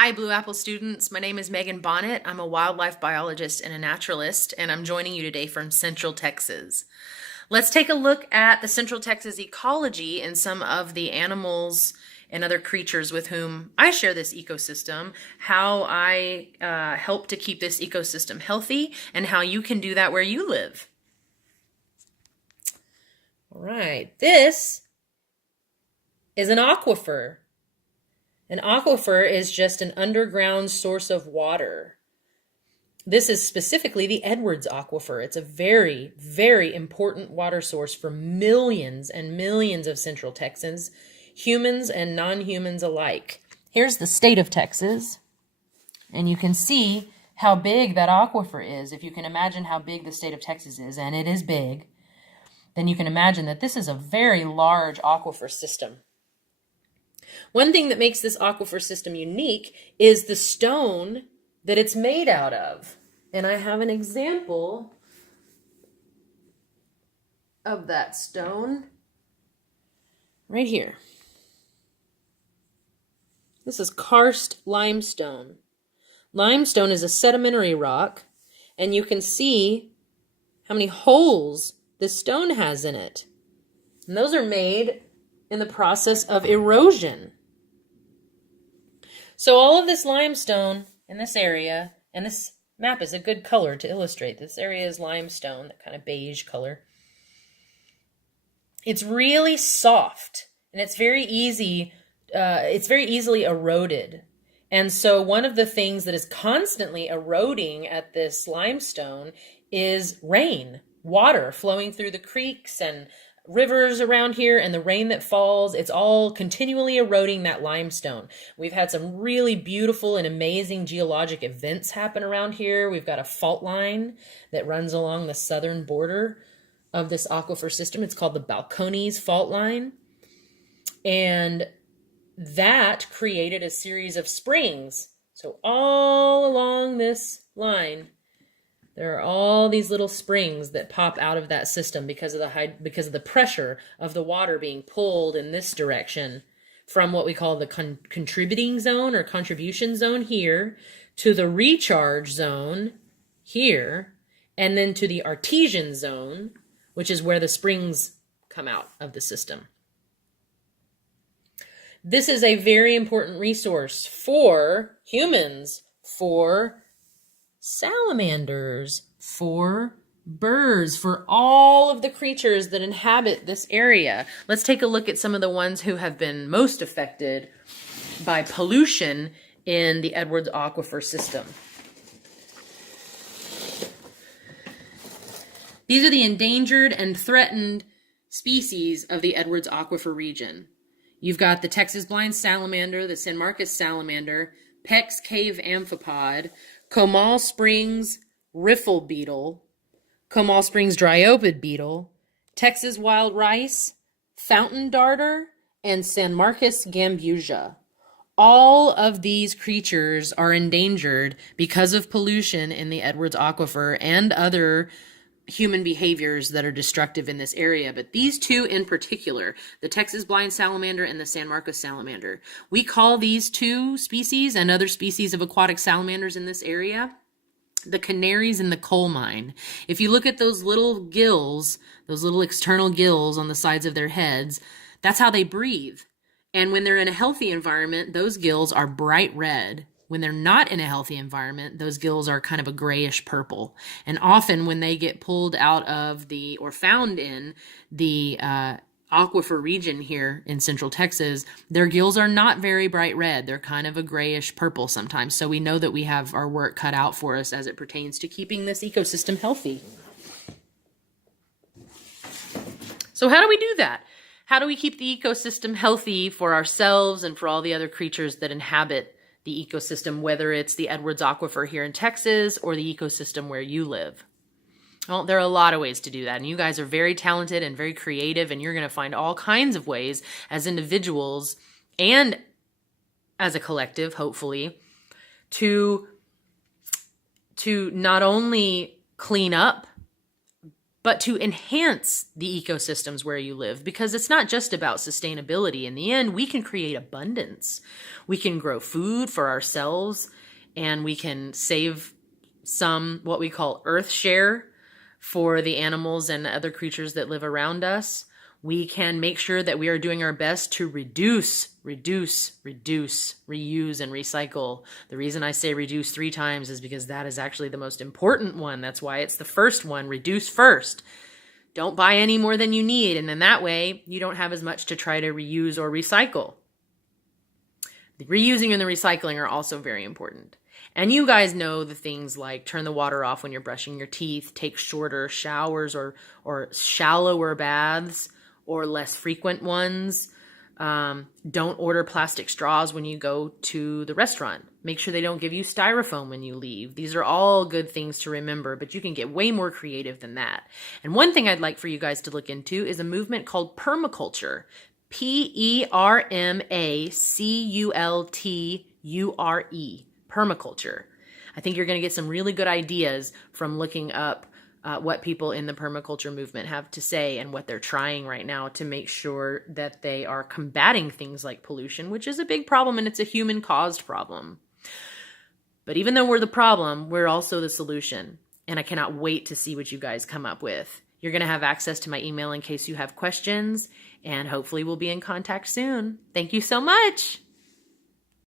Hi, Blue Apple students. My name is Megan Bonnet. I'm a wildlife biologist and a naturalist, and I'm joining you today from Central Texas. Let's take a look at the Central Texas ecology and some of the animals and other creatures with whom I share this ecosystem, how I help to keep this ecosystem healthy, and how you can do that where you live. All right, this is an aquifer. An aquifer is just an underground source of water. This is specifically the Edwards Aquifer. It's a very, very important water source for millions and millions of Central Texans, humans and non-humans alike. Here's the state of Texas, and you can see how big that aquifer is. If you can imagine how big the state of Texas is, and it is big, then you can imagine that this is a very large aquifer system. One thing that makes this aquifer system unique is the stone that it's made out of. And I have an example of that stone right here. This is karst limestone. Limestone is a sedimentary rock, and you can see how many holes this stone has in it. And those are made in the process of erosion. So all of this limestone in this area, and this map is a good color to illustrate. This area is limestone, that kind of beige color. It's really soft, and it's very easily eroded. And so one of the things that is constantly eroding at this limestone is rain, water flowing through the creeks and rivers around here, and the rain that falls. It's all continually eroding that limestone. We've had some really beautiful and amazing geologic events happen around here. We've got a fault line that runs along the southern border of this aquifer system. It's called the Balcones Fault Line. And that created a series of springs. So all along this line, there are all these little springs that pop out of that system because of the pressure of the water being pulled in this direction from what we call the contributing zone or contribution zone here to the recharge zone here, and then to the artesian zone, which is where the springs come out of the system. This is a very important resource for humans, for salamanders, for birds, for all of the creatures that inhabit this area. Let's take a look at some of the ones who have been most affected by pollution in the Edwards Aquifer system. These are the endangered and threatened species of the Edwards Aquifer region. You've got the Texas blind salamander, the San Marcos salamander, Peck's cave amphipod, Comal Springs riffle beetle, Comal Springs dryopid beetle, Texas wild rice, fountain darter, and San Marcos gambusia. All of these creatures are endangered because of pollution in the Edwards Aquifer and other human behaviors that are destructive in this area. But these two in particular, the Texas blind salamander and the San Marcos salamander, we call these two species and other species of aquatic salamanders in this area the canaries in the coal mine. If you look at those little gills, those little external gills on the sides of their heads, that's how they breathe. And when they're in a healthy environment, those gills are bright red. When they're not in a healthy environment, those gills are kind of a grayish purple. And often when they get pulled out of or found in the aquifer region here in Central Texas, their gills are not very bright red. They're kind of a grayish purple sometimes. So we know that we have our work cut out for us as it pertains to keeping this ecosystem healthy. So how do we do that? How do we keep the ecosystem healthy for ourselves and for all the other creatures that inhabit the ecosystem, whether it's the Edwards Aquifer here in Texas or the ecosystem where you live? Well, there are a lot of ways to do that, and you guys are very talented and very creative, and you're going to find all kinds of ways as individuals and as a collective, hopefully, to not only clean up, but to enhance the ecosystems where you live, because it's not just about sustainability. In the end, we can create abundance. We can grow food for ourselves, and we can save some what we call earth share for the animals and other creatures that live around us. We can make sure that we are doing our best to reduce, reuse, and recycle. The reason I say reduce 3 times is because that is actually the most important one. That's why it's the first one. Reduce first. Don't buy any more than you need, and then that way you don't have as much to try to reuse or recycle. The reusing and the recycling are also very important. And you guys know the things like turn the water off when you're brushing your teeth, take shorter showers or shallower baths, or less frequent ones. Don't order plastic straws when you go to the restaurant. Make sure they don't give you styrofoam when you leave. These are all good things to remember, but you can get way more creative than that. And one thing I'd like for you guys to look into is a movement called permaculture. Permaculture. Permaculture. I think you're going to get some really good ideas from looking up what people in the permaculture movement have to say and what they're trying right now to make sure that they are combating things like pollution, which is a big problem, and it's a human-caused problem. But even though we're the problem, we're also the solution, and I cannot wait to see what you guys come up with. You're going to have access to my email in case you have questions, and hopefully we'll be in contact soon. Thank you so much.